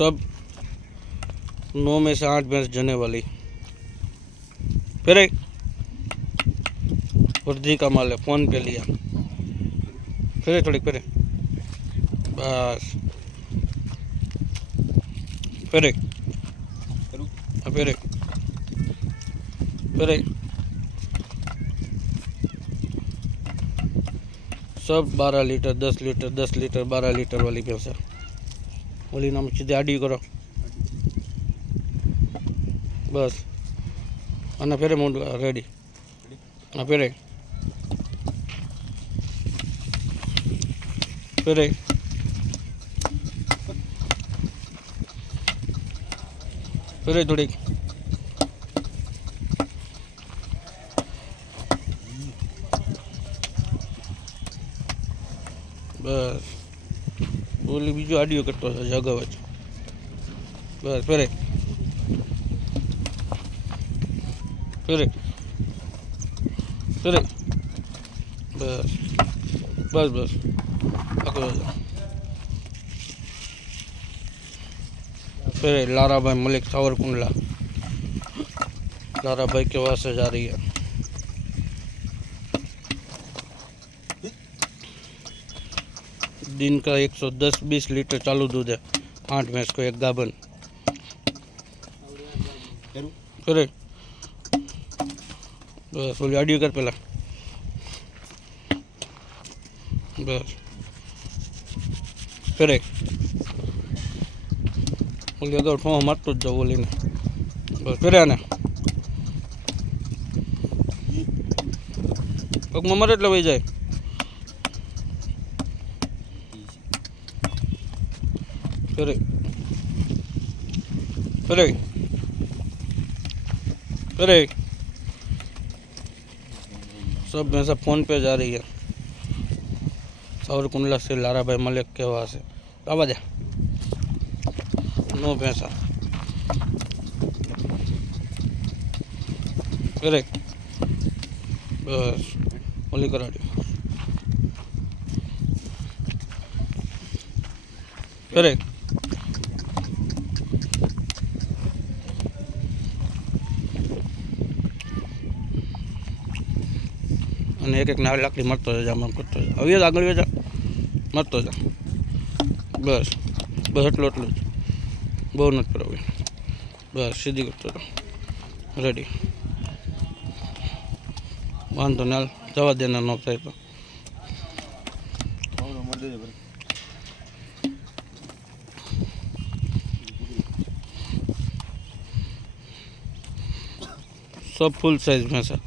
सब 9 में से 8 भैंस जने वाली। फिर वृद्धि का माल है, फोन पे लिया। फिर थोड़ी फिर बस फिर फिर फिर सब 12 लीटर 10 लीटर 10 लीटर 12 लीटर वाली भैंस है। बोली नाम सीधे आडी करो बस। અને ફેરે મોઢું રેડી હા ફેરે ફેરે ફેરે થોડીક બસ ઓલી બીજો આડિયો કરતો છે અગાઉ જ બસ ફેરે ફેરે ફેરે બસ બસ બસ આગળ ફેરે लारा भाई मलिक सावरकुंडला। लारा भाई के वहां से जा रही है। दिन का 110-20 लीटर चालू दूध है। 8 भैंस को एक गाभन। फिर बस बोली आडियो कर पहला बस फिर बोली अगर ठो मारतो ज जाओ बोली ने बस फिर आने पग में मरे એટલે વઈ જાય फिर फिर फिर सब भैंसा फोन पे जा रही है। सावरकुंडला से लारा भाई मलिक के वहाँ से आवाज 9 भैंसा। फिर बस बोली करा दी फिर एक एक नाव लाकड़ी मरतो जा आम करतो હવે આગળ જા મરતો જા બસ બસ એટલું એટલું જ બહુ નથી કરાવી બસ સીધી કરતો હતો રેડી વાંધો ના જવા દેના ન થાય તો सब फुल साइज में सर